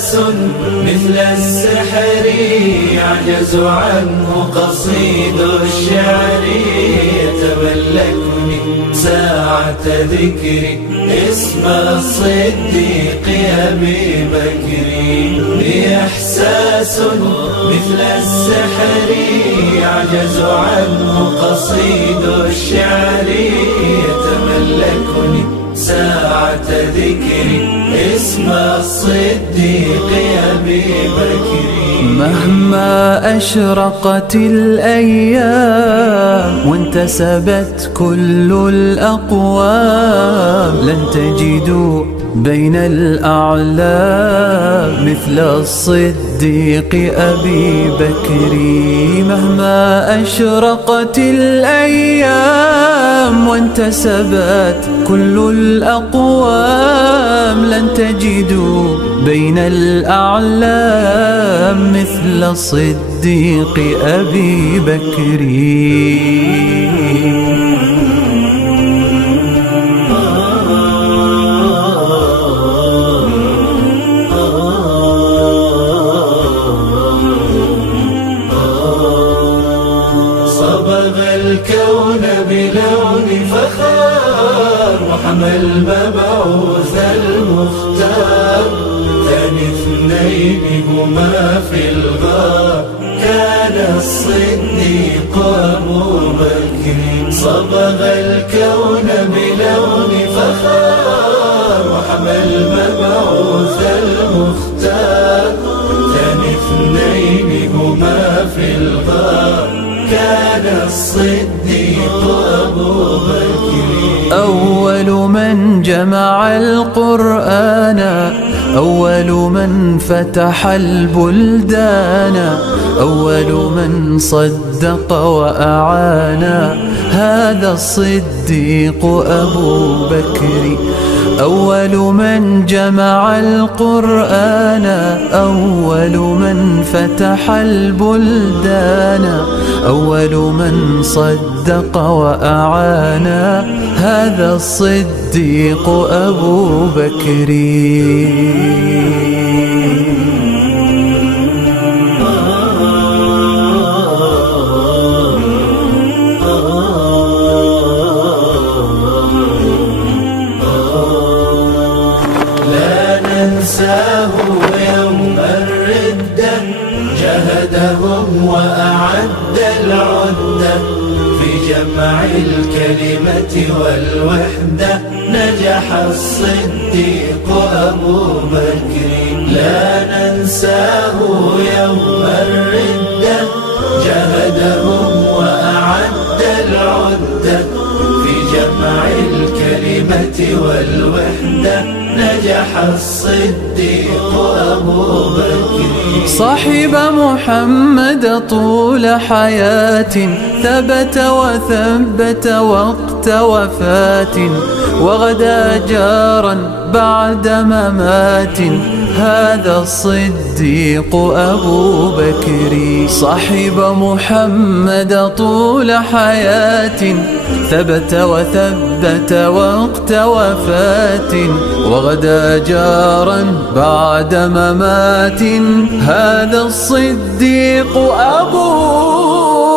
إحساس مثل السحر يعجز عنه قصيد الشعر، يتملكني ساعة ذكري اسم الصديق أبي بكر. إحساس مثل السحر يعجز عنه قصيد الشعر، يتملكني ساعة ذكري اسم الصديق أبي بكر. مهما أشرقت الأيام وانتسبت كل الأقوام، لن تجدوا بين الأعلام مثل الصديق أبي بكر. مهما أشرقت الأيام وانتسبت كل الأقوام، لن تجدوا بين الأعلام مثل الصديق أبي بكر. صبغ الكون بلون فخار، وحمى المبعوث المختار. ثاني اثنين هما في الغار، كان الصديق أبو بكر. صبغ الكون بلون فخار، وحمى المبعوث المختار. ثاني اثنين هما في الغار، كان الصديق أبو بكر. أول من جمع القرآن، أول من فتح البلدان، أول من صدق وأعان، هذا الصديق أبو بكر. أول من جمع القرآن، أول من فتح البلدان، أول من صدق وأعان، هذا الصديق أبو بكر. ننساه يوم الردة، جهدهم وأعد العدة. في جمع الكلمة والوحدة نجح الصديق أبو بكر. لا ننساه يوم الردة، جهدهم وأعد العدة. في جمع الكلمة والوحدة نجح الصديق أبو بكر. صاحب محمد طول حياة، ثبت وثبت وقت وفاة، وغدا جارا بعد ممات، هذا الصديق أبو بكر. صاحب محمد طول حياة، ثبت وثبت وقت وفاة، وغدا جارا بعد ممات، هذا الصديق أبو